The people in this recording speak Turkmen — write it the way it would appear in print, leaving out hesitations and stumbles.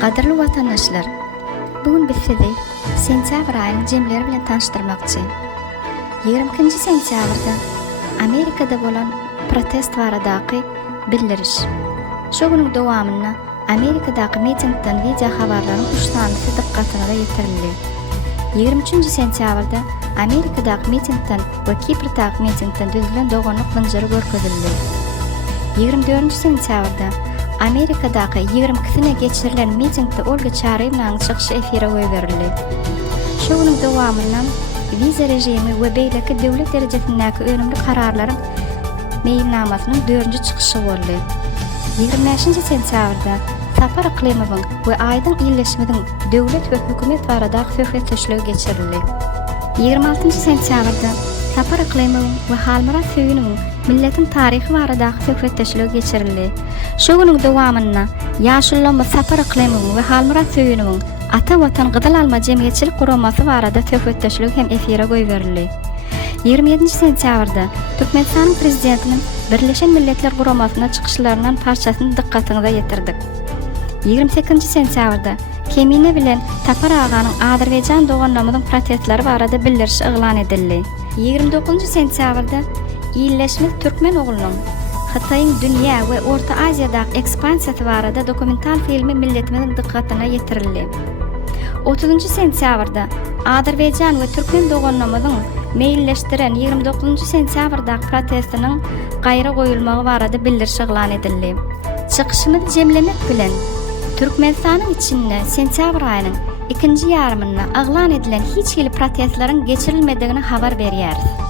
Qadirli vatandaşlar, bugün biz sizi sentyabr ayının jemleri bilen tanıştırmakçı. 22 sentyabrda Amerikada bolan protest baradaqy bildiriş. Şu günün dowamyna Amerikadaqy mitingden video habarlaryň 3 tanysy diqqatyna ýetirildi. 23 sentyabrda Amerikadaqy mitingden we Kiprtaqy mitingden düzülen dogonlyk mınjary görkezildi. 24 sentyabrda Amerikadaqy 22-sine geçirilen mitingde Olga Charyevnaň çykyşy efire goýberildi. Şu günün dowamyna viza rejimi we beýleki döwlet derejesindäki önemli kararlaryň meýilnamasynyň 4-nji çykyşy boldy. 25 sentyabrda Sapar Iklimowyň we Aýdyň ýyllaşmynyň döwlet we hökümet baradaky söhbetleşigi geçirildi. 26 sentyabrda Sapar Iklimowyň we Halmyra Söýüniň milletin taryhy baradaky söhbetleşigi geçirildi. Şu günün dowamyna ýaşullama Sapar Iklimowyň we Halmyra Söýüniň Ata Watan Gydyl alma jemgyýetçilik guramasy barada söhbetleşigi hem efire goýberildi. 27 sentyabrda Türkmenistanyň prezidentiniň Birleşen Milletler Guramasyna çykyşlaryndan parçasyny diqqatyňyza ýetirdik. 28 sentyabrda Kemine bilen Tapar aganyň Azerbaýjan doganlamynyň protestlary barada bildirişi eglan edildi. 29 sentyabrda Ýyllaşma Türkmen oglunyň Hitaýyň dünýä we Orta Aziýadaky ekspansiýasy barada dokumental filmi milletimiziň diqqatyna ýetirildi. 30 sentyabrda Azerbaýjan we Türkmen doganlamynyň meýilleşdiren 29 sentyabrdaky protestiniň gaýra goýulmagy barada bildiriş eglan edildi. Çykyşymyzy jemlemek bilen Türkmenistanyň içinde sentyabr aýynyň 2-nji ýarymynda eglan edilen hiç hili protestlaryň geçirilmedigini habar berýäris.